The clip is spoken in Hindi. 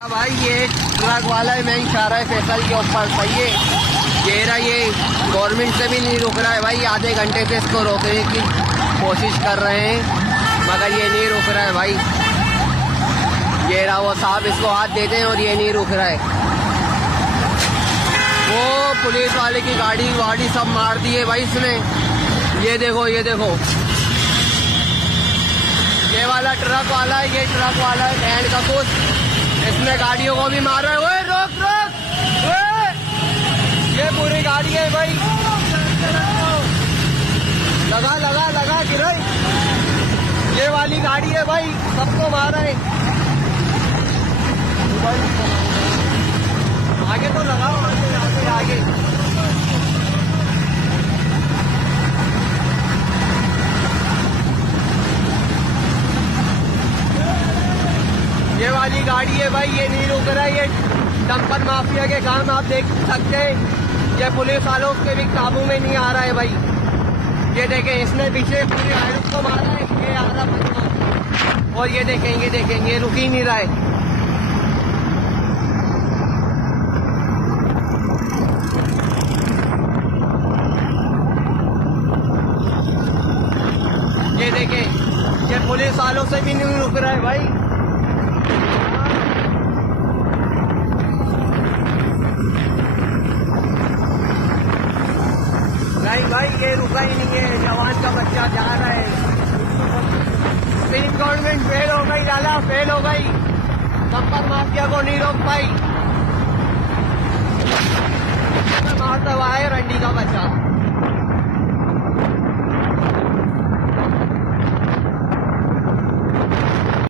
भाई ये ट्रक वाला है, मैं चाह रहा है फैसल के ऊपर सही है। ये रहा, ये गवर्नमेंट से भी नहीं रुक रहा है भाई। आधे घंटे से इसको रोकने की कोशिश कर रहे हैं मगर ये नहीं रुक रहा है भाई। ये रहा, वो साहब इसको हाथ देते हैं और ये नहीं रुक रहा है। वो पुलिस वाले की गाड़ी वाड़ी सब मार दी है भाई इसने। ये देखो, ये देखो, ये वाला ट्रक वाला है, ये ट्रक वाला है बैंड का कुछ, इसने गाड़ियों को भी मारा है। ओए रोक रोक, ओए ये पूरी गाड़ी है भाई। लगा लगा लगा गिराई, ये वाली गाड़ी है भाई, सबको मारा है। आगे तो लगाओ, आगे आगे। ये वाली गाड़ी है भाई, ये नहीं रुक रहा है। ये डंपर माफिया के काम आप देख सकते हैं। ये पुलिस वालों के भी काबू में नहीं आ रहा है भाई। ये देखें, इसने पीछे पूरे हाइट को मारा है, ये आ रहा है। और ये देखें, ये रुक ही नहीं रहा है। ये देखें, ये पुलिस वालों से भी नहीं रुक रहा है भाई। नहीं भाई, ये रुका ही नहीं है। जवान का बच्चा जा रहा है। फिर गवर्नमेंट फेल हो गई, लाला फेल हो गई, डंपर माफिया को नहीं रोक पाई। मारता हुआ है रंडी का बच्चा।